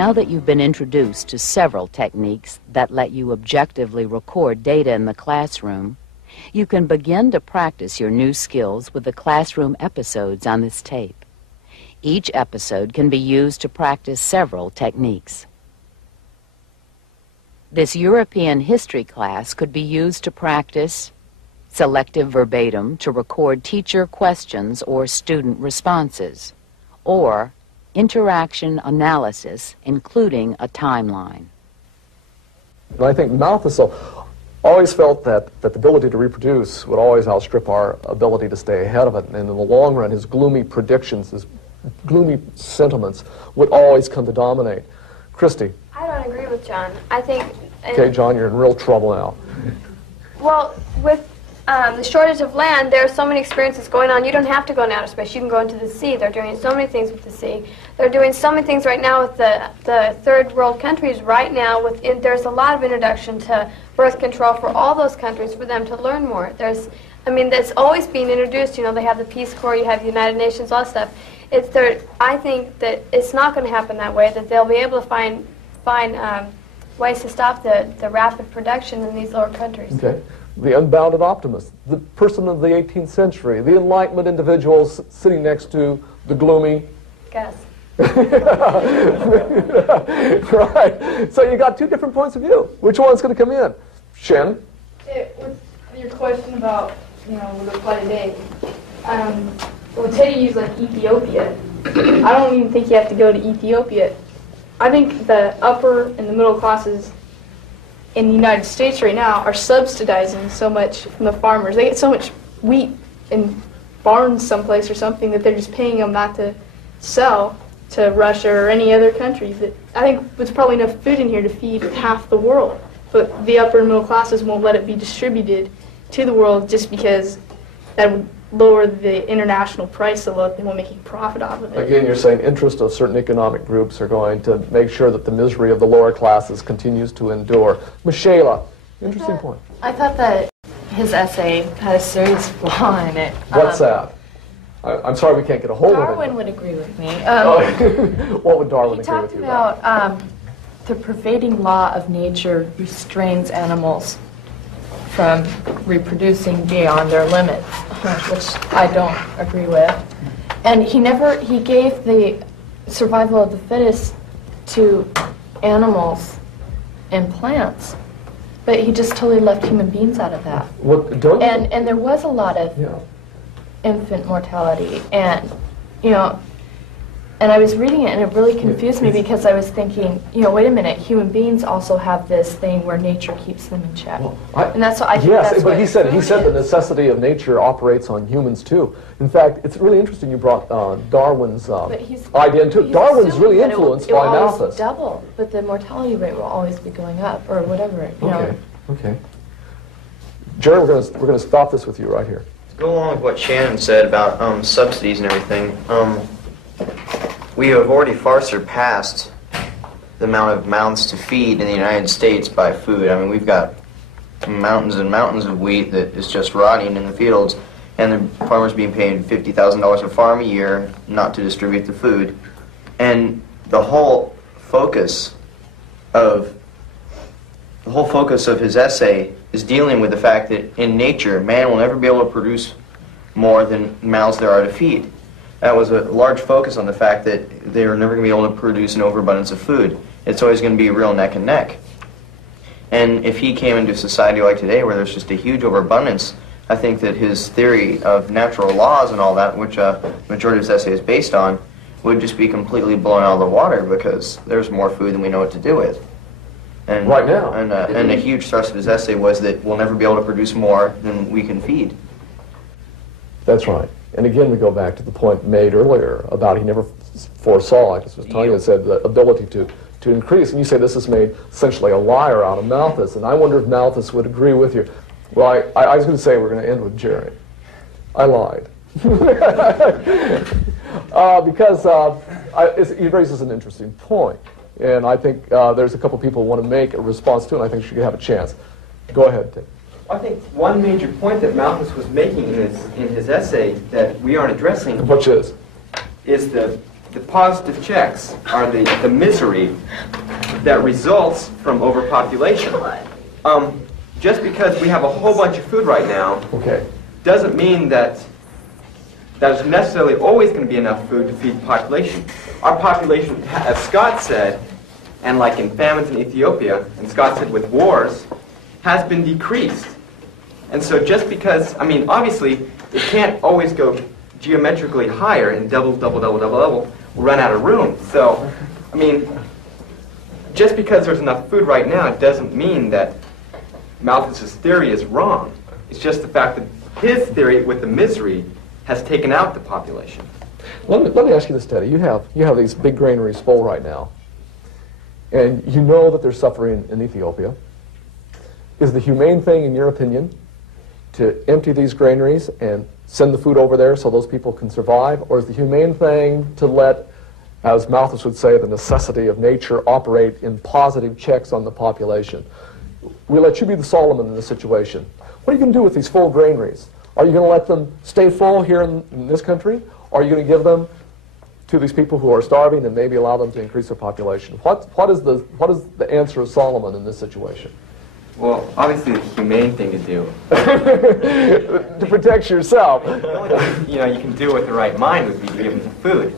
Now that you've been introduced to several techniques that let you objectively record data in the classroom, you can begin to practice your new skills with the classroom episodes on this tape. Each episode can be used to practice several techniques. This European history class could be used to practice selective verbatim to record teacher questions or student responses, or interaction analysis, including a timeline. And I think Malthus always felt that the ability to reproduce would always outstrip our ability to stay ahead of it. And in the long run, his gloomy predictions, his gloomy sentiments would always come to dominate. Christy? I don't agree with John. I think... Okay, John, you're in real trouble now. Well, with the shortage of land, there are so many experiences going on. You don't have to go in outer space. You can go into the sea. They're doing so many things with the sea. They're doing so many things right now with the third world countries right now. There's a lot of introduction to birth control for all those countries for them to learn more. That's always being introduced. You know, they have the Peace Corps, you have the United Nations, all that stuff. I think that it's not going to happen that way, that they'll be able to find ways to stop the rapid production in these lower countries. Okay. The unbounded optimist, the person of the 18th century, the Enlightenment individual sitting next to the gloomy... Gus. Right. So you got two different points of view. Which one's going to come in? Shen? With your question about, would it apply today, well, today you use like Ethiopia. I don't even think you have to go to Ethiopia. I think the upper and the middle classes in the United States right now are subsidizing so much from the farmers. They get so much wheat in barns someplace or something that they're just paying them not to sell to Russia or any other countries. I think there's probably enough food in here to feed half the world, but the upper and middle classes won't let it be distributed to the world just because that would lower the international price a lot. They won't make a profit off of it. Again, you're saying interests of certain economic groups are going to make sure that the misery of the lower classes continues to endure. Michela, interesting point. I thought that his essay had a serious flaw in it. What's that? I'm sorry we can't get a hold of it. Darwin would agree with me. What would Darwin he agree with talked you about? about the pervading law of nature restrains animals from reproducing beyond their limits, which I don't agree with. And he gave the survival of the fittest to animals and plants, but he just totally left human beings out of that. And there was a lot of infant mortality, and and I was reading it, and it really confused me because I was thinking, wait a minute, human beings also have this thing where nature keeps them in check. And that's what I think. Yes, but he said the necessity of nature operates on humans too. In fact, it's really interesting you brought Darwin's idea into. Darwin's really influenced by Malthus. Double, but the mortality rate will always be going up, or whatever. Okay. Jerry, we're going to stop this with you right here. To go along with what Shannon said about subsidies and everything. We have already far surpassed the amount of mouths to feed in the United States by food. I mean, we've got mountains and mountains of wheat that is just rotting in the fields, and the farmers being paid $50,000 a farm a year not to distribute the food. And the whole focus of his essay is dealing with the fact that in nature, man will never be able to produce more than mouths there are to feed. That was a large focus on the fact that they were never going to be able to produce an overabundance of food. It's always going to be real neck and neck. And if he came into a society like today where there's just a huge overabundance, I think that his theory of natural laws and all that, which the majority of his essay is based on, would just be completely blown out of the water because there's more food than we know what to do with. And, right now. And a huge thrust of his essay was that we'll never be able to produce more than we can feed. That's right. And again, we go back to the point made earlier about he never foresaw, like I was telling you, said the ability to increase. And you say this has made essentially a liar out of Malthus. And I wonder if Malthus would agree with you. Well, I was going to say we're going to end with Jerry. I lied. Because he raises an interesting point. And I think there's a couple people who want to make a response to it, and I think she could have a chance. Go ahead, Tim. I think one major point that Malthus was making in his essay that we aren't addressing, which is the the positive checks are the misery that results from overpopulation. Just because we have a whole bunch of food right now doesn't mean that there's necessarily always going to be enough food to feed the population. Our population, as Scott said, and like in famines in Ethiopia, and Scott said with wars, has been decreased. And so just because, I mean, obviously, it can't always go geometrically higher and double, we'll run out of room. So, I mean, just because there's enough food right now, it doesn't mean that Malthus's theory is wrong. It's just the fact that his theory with the misery has taken out the population. Let me ask you this, Teddy. You have these big granaries full right now, and you know that there's suffering in Ethiopia. Is the humane thing, in your opinion, to empty these granaries and send the food over there so those people can survive? Or is the humane thing to let, as Malthus would say, the necessity of nature operate in positive checks on the population? We let you be the Solomon in this situation. What are you going to do with these full granaries? Are you going to let them stay full here in this country? Or are you going to give them to these people who are starving and maybe allow them to increase their population? What is the answer of Solomon in this situation? Well, obviously the humane thing to do. To protect yourself. The only thing, you can do with the right mind would be to give them the food.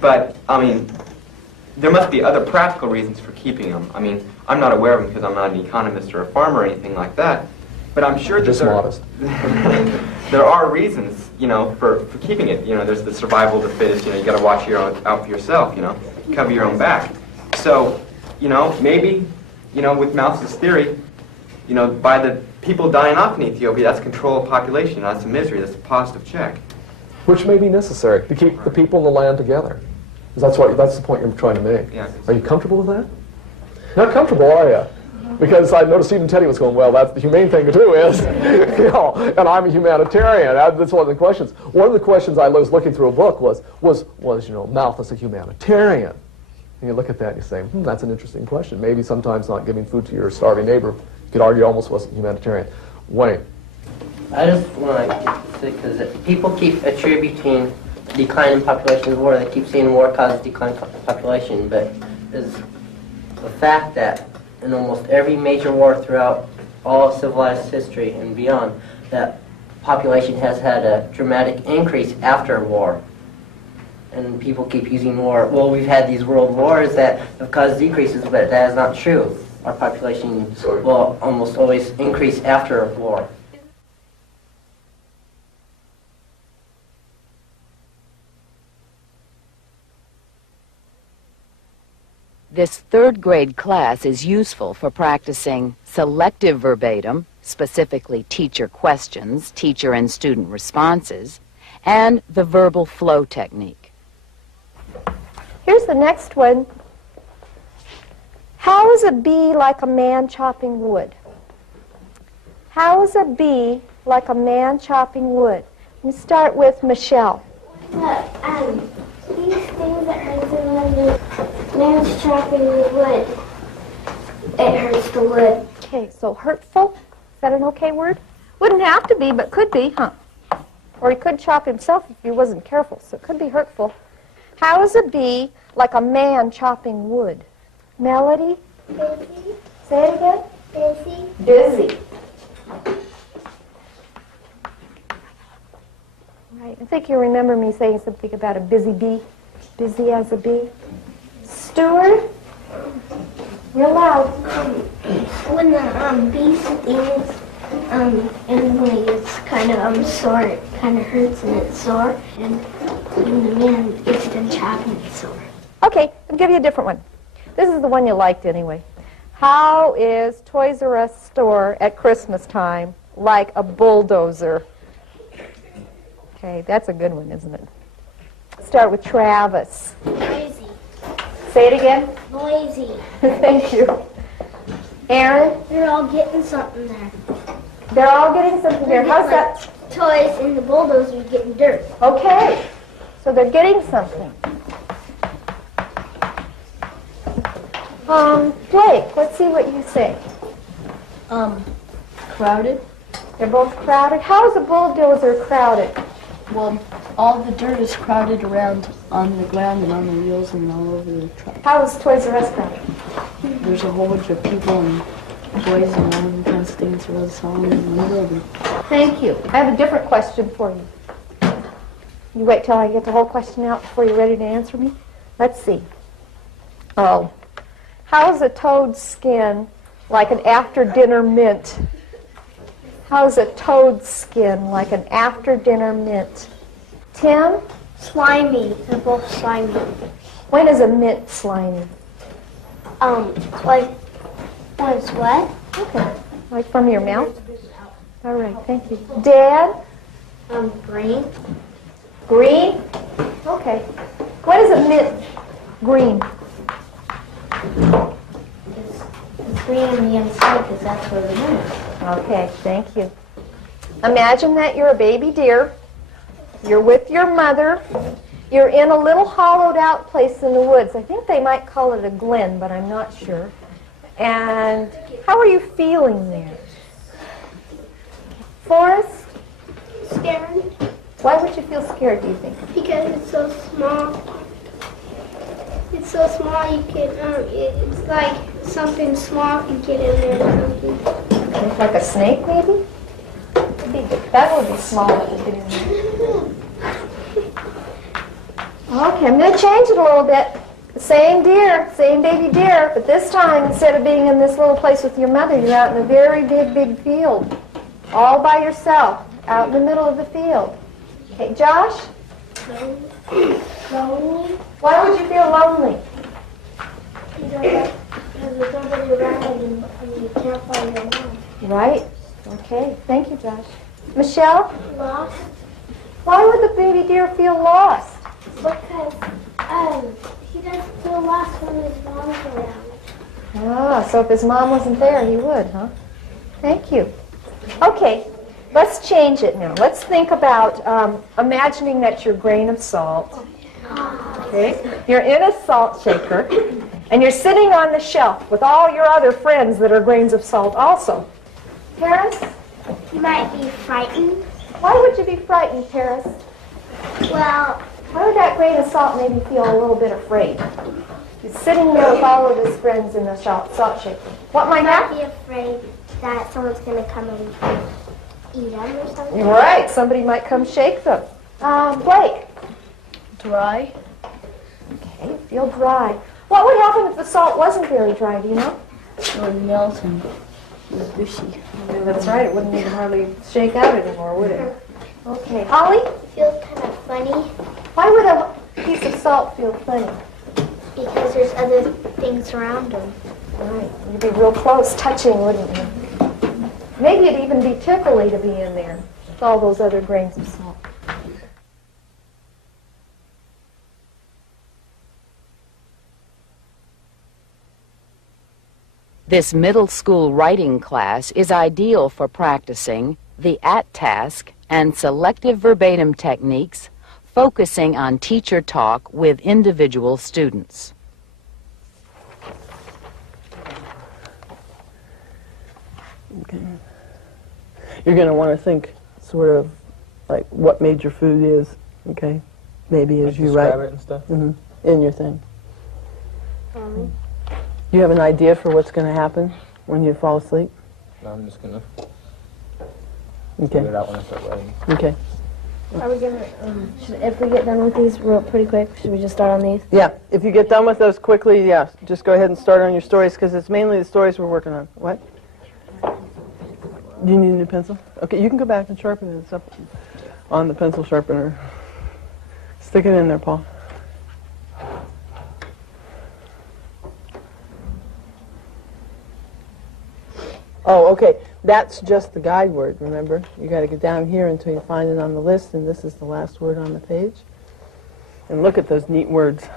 But, I mean, there must be other practical reasons for keeping them. I mean, I'm not aware of them because I'm not an economist or a farmer or anything like that. But I'm sure just modest. There are reasons, for keeping it. There's the survival of the fittest. You got to watch out for yourself. Cover your own back. So, maybe, with Malthus's theory, by the people dying off in Ethiopia, that's control of population. That's a misery. That's a positive check. Which may be necessary to keep the people in the land together. Because that's the point you're trying to make. Yeah. Are you comfortable with that? Not comfortable, are you? Because I noticed even Teddy was going, well, that's the humane thing to do is, and I'm a humanitarian. That's one of the questions. One of the questions I was looking through a book was Malthus a humanitarian? And you look at that and you say, that's an interesting question. Maybe sometimes not giving food to your starving neighbor, you could argue almost wasn't humanitarian. Wayne. I just want to say, because people keep attributing decline in population to war. They keep saying war causes decline in population, but it's the fact that in almost every major war throughout all civilized history and beyond, that population has had a dramatic increase after war. And people keep using war. Well, we've had these world wars that have caused decreases, but that is not true. Our population will almost always increase after war. This third grade class is useful for practicing selective verbatim, specifically teacher questions, teacher and student responses, and the verbal flow technique. Here's the next one. How is a bee like a man chopping wood? How is a bee like a man chopping wood? Let's start with Michelle. These things that hurt the man's chopping the wood. It hurts the wood. Okay, so hurtful, is that an okay word? Wouldn't have to be, but could be, huh? Or he could chop himself if he wasn't careful, so it could be hurtful. How is a bee like a man chopping wood? Melody? Busy. Say it again. Busy. Busy. Right, I think you remember me saying something about a busy bee. Busy as a bee. Stuart? Real loud. When the bee stings, and when it gets kind of sore, it kind of hurts and it's sore. And when the man gets done chopping, it's sore. Okay, I'll give you a different one. This is the one you liked anyway. How is Toys R Us store at Christmas time like a bulldozer? Okay, that's a good one, isn't it? Start with Travis. Noisy. Say it again. Noisy. Thank you. Aaron? They're all getting something there. They're all getting something there. How's that? Toys and the bulldozer's getting dirt. Okay, so they're getting something. Blake, let's see what you say. Crowded. They're both crowded. How is a bulldozer crowded? Well, All the dirt is crowded around on the ground and on the wheels and all over the truck. How is Toys R Us crowded? There's a whole bunch of people and boys and all different kinds of things for us all in one building. Thank you. I have a different question for you. You wait till I get the whole question out before you're ready to answer me? Let's see. Oh. How is a toad's skin like an after-dinner mint? How is a toad's skin like an after-dinner mint? Tim? Slimy. They're both slimy. When is a mint slimy? Like, when it's wet? Okay. Like from your mouth? All right, thank you. Dad? Green. Green? Okay. What is a mint green? It's green on the inside because that's where the mint is. Okay, thank you. Imagine that you're a baby deer. You're with your mother. You're in a little hollowed out place in the woods. I think they might call it a glen, but I'm not sure. And how are you feeling there? Forrest? Scared. Why would you feel scared, do you think? Because it's so small. It's so small you can, it's like something small can get in there or something. Like a snake, maybe? That would be small that would get in there. Okay, I'm going to change it a little bit. Same deer, same baby deer, but this time, instead of being in this little place with your mother, you're out in a very big, big field. All by yourself, out in the middle of the field. Okay, Josh? Lonely. Why would you feel lonely? Because there's nobody around and you can't find your mom. Right. Okay, thank you, Josh. Michelle? Lost. Why would the baby deer feel lost? Because he doesn't feel lost when his mom's around. Ah, so if his mom wasn't there, he would, huh? Thank you. Okay, let's change it now. Let's think about imagining that you're a grain of salt. Okay, you're in a salt shaker, and you're sitting on the shelf with all your other friends that are grains of salt also. Paris? You might be frightened. Why would you be frightened, Paris? Well, why would that grain of salt make you feel a little bit afraid? You're sitting there with all of his friends in the salt shaker. What might happen? You might be afraid that someone's going to come and eat them or something. You're right. Somebody might come shake them. Blake? Dry. Okay, feel dry. What would happen if the salt wasn't very dry, do you know? It would melt and it was gushy. That's right. It wouldn't even hardly shake out anymore, would it? Okay. Holly? It feels kind of funny. Why would a piece of salt feel funny? Because there's other things around them. Right. You'd be real close touching, wouldn't you? Maybe it'd even be tickly to be in there with all those other grains of salt. This middle school writing class is ideal for practicing the at task and selective verbatim techniques, focusing on teacher talk with individual students. Okay. You're going to want to think sort of like what made your food is, okay? Maybe as you write it and stuff? In your thing. Do you have an idea for what's going to happen when you fall asleep? No, I'm just going to Okay. figure it out when I start writing. Okay. Are we going to, if we get done with these pretty quick, should we just start on these? Yeah, if you get done with those quickly, yeah, just go ahead and start on your stories because it's mainly the stories we're working on. What? Do you need a new pencil? Okay, you can go back and sharpen it. It's up on the pencil sharpener. Stick it in there, Paul. Oh, okay. That's just the guide word, remember? You got to get down here until you find it on the list, and this is the last word on the page. And look at those neat words.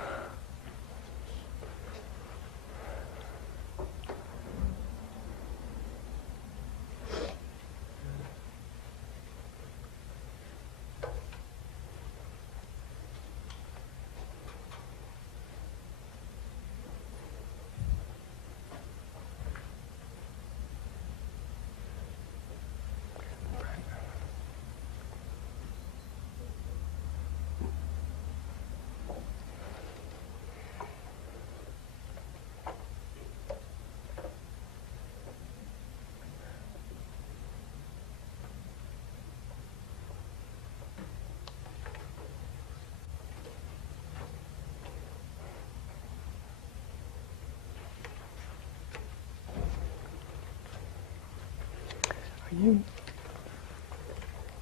Are you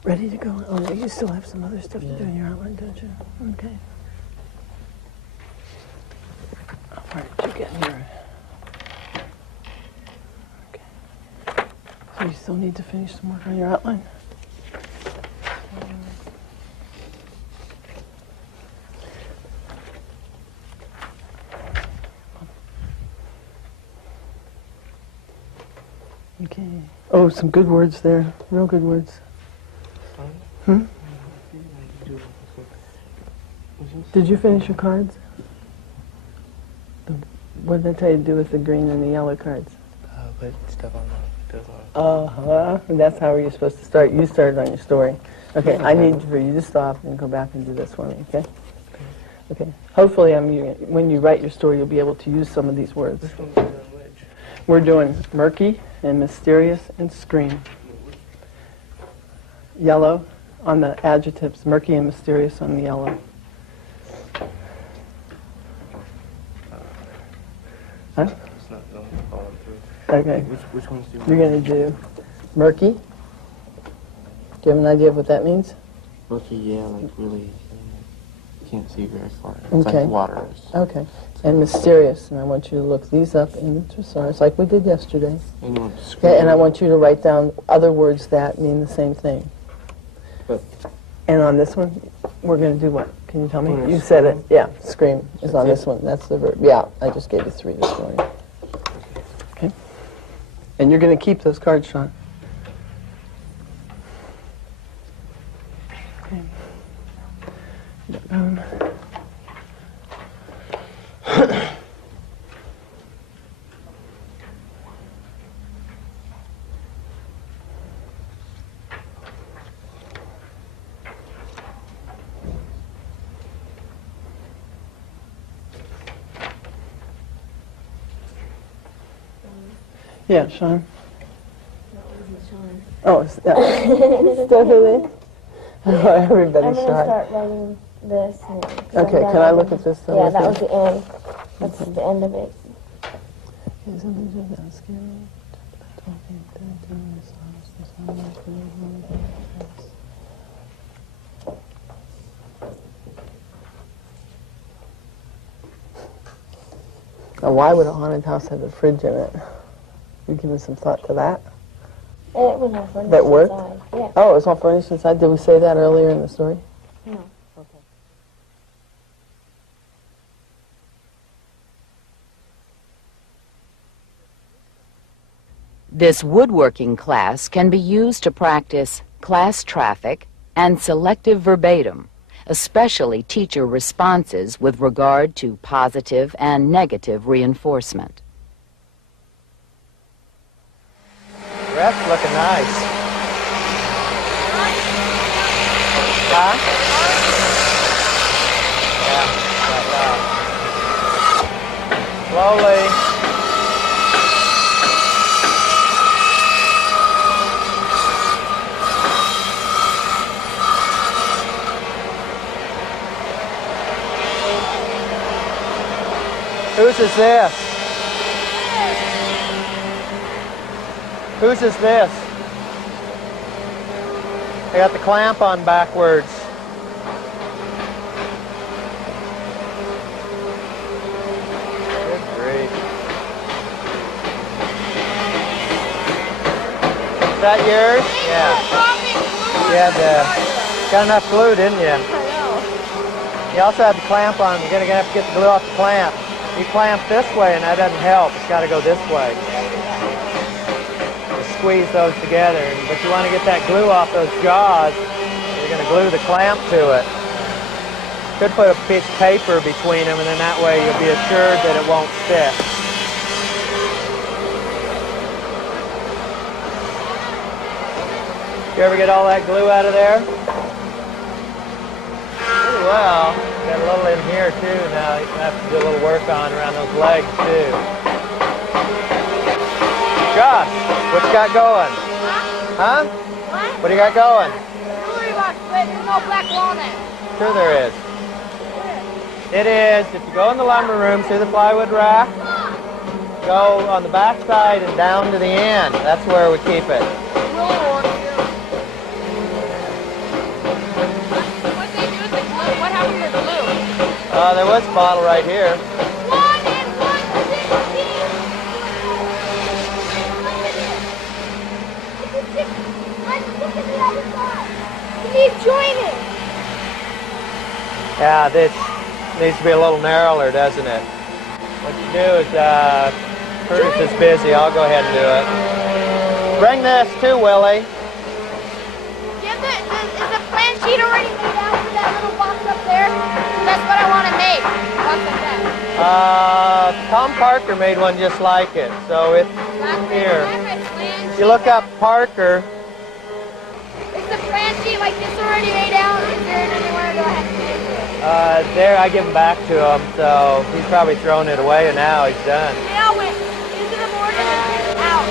ready to go? Oh, no, you still have some other stuff to do in your outline, don't you? Okay. How far did you get here? Okay. So you still need to finish some work on your outline? Okay. Oh, some good words there. Real good words. Hmm? Did you finish your cards? What did I tell you to do with the green and the yellow cards? Put stuff on the That's how you're supposed to start. You started on your story. Okay, I need for you to stop and go back and do this for me, okay? Okay. Hopefully, when you write your story, you'll be able to use some of these words. We're doing murky and mysterious and scream. Yellow on the adjectives, murky and mysterious on the yellow. Huh? It's not following through. Okay. Which ones do you You're going to do murky. Do you have an idea of what that means? Murky, yeah, like really, you can't see very far. It's Okay. like water. Okay. And mysterious, and I want you to look these up in the thesaurus, like we did yesterday. And you want to scream. Okay, and I want you to write down other words that mean the same thing. But and on this one, we're going to do what? Can you tell me? Well, You said it. Yeah, scream is on this one. That's the verb. Yeah, I just gave you 3 this morning. Okay. And you're going to keep those cards, Sean. Okay. Yeah, Sean. Oh, Stephanie. Oh, everybody's I'm going to shy. start writing this. Okay, can I look at this? Yeah, that was the end. That's the end of it. Now, why would a haunted house have a fridge in it? You given some thought to that? It was all furnished That worked? inside. Yeah. Oh, it was all furnished inside. Did we say that earlier in the story? No. Okay. This woodworking class can be used to practice class traffic and selective verbatim, especially teacher responses with regard to positive and negative reinforcement. Ref's looking nice. Huh? Yeah, slowly. Whose is this? Whose is this? I got the clamp on backwards. Good grief. Is that yours? Yeah. You got enough glue, didn't you? You also had the clamp on. You're going to have to get the glue off the clamp. You clamp this way and that doesn't help. It's got to go this way. Squeeze those together, but you want to get that glue off those jaws. You're going to glue the clamp to it. Could put a piece of paper between them, and then that way you'll be assured that it won't stick. You ever get all that glue out of there? Pretty well. Got a little in here too now. You have to do a little work on around those legs too. Josh, what you got going? Huh? What do you got going? Jewelry box, but there's no black walnut. Sure there is. It is. If you go in the lumber room, see the plywood rack? Go on the back side and down to the end. That's where we keep it. glue? There was a bottle right here. 1 and 160. Look at the other side. You need joining. Yeah, this needs to be a little narrower, doesn't it? What you do is, Curtis is busy. I'll go ahead and do it. Bring this too, Willie. Is the plan sheet already made out for that little box up there? That's what I want to make. Box like that. Tom Parker made one just like it, so it's here. If you look up Parker. Is the plan sheet like this already made out? Is there anywhere do I have to make it? There, I give him back to him, so he's probably thrown it away, and now he's done. Now, into the mortar and out.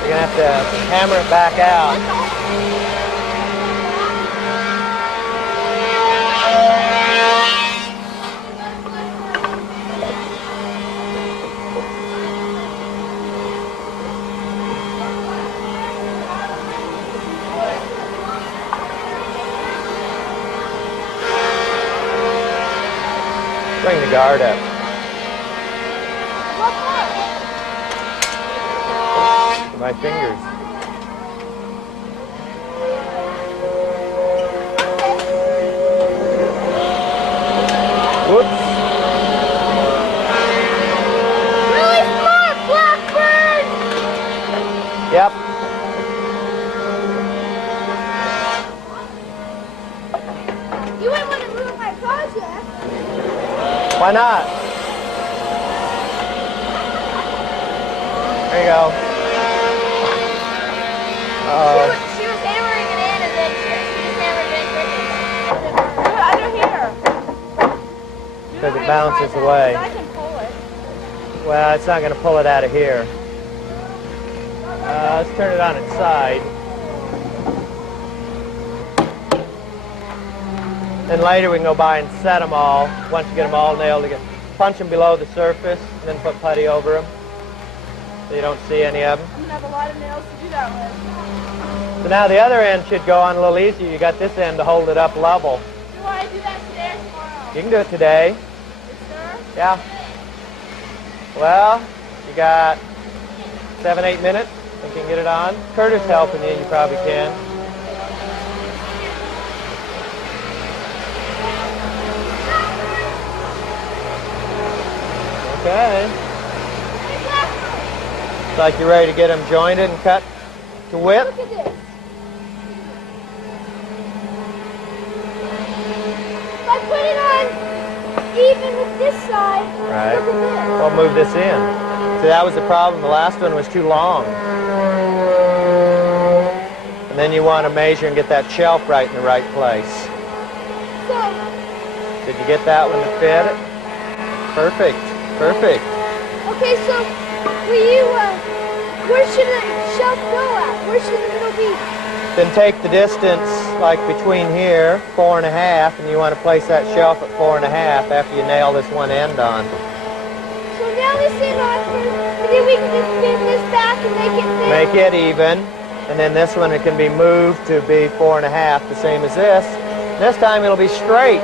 You're going to have to hammer it back out. Bring the guard up. My fingers. Whoops. Really smart, Blackbird! Yep. You wouldn't want to ruin my project. Why not? There you go. She was hammering it in and then she just hammered it in quickly. Under here. Because it bounces away. I can pull it. Well, it's not going to pull it out of here. Let's turn it on its side. Then later we can go by and set them all. Once you get them all nailed together, punch them below the surface, and then put putty over them so you don't see any of them. I'm going to have a lot of nails to do that with. So now the other end should go on a little easier. You got this end to hold it up level. Do I do that today or tomorrow? You can do it today. Yes, sir? Yeah. Well, you got 7-8 minutes. Think you can get it on? Curtis helping you. You probably can. Okay. It's like you're ready to get them jointed and cut to width. Look at this. If I put it on even with this side, Right. look at this. We'll move this in. See, that was the problem. The last one was too long. And then you want to measure and get that shelf right in the right place. So, Did you get that one to fit it? Perfect. Perfect. okay, so where should the shelf go at? Where should the middle be? Then take the distance, like between here, 4.5, and you want to place that shelf at 4.5 after you nail this one end on. So now this end on first, and then we can just bend this back and make it thin. Make it even, and then this one it can be moved to be 4.5, the same as this. This time it'll be straight.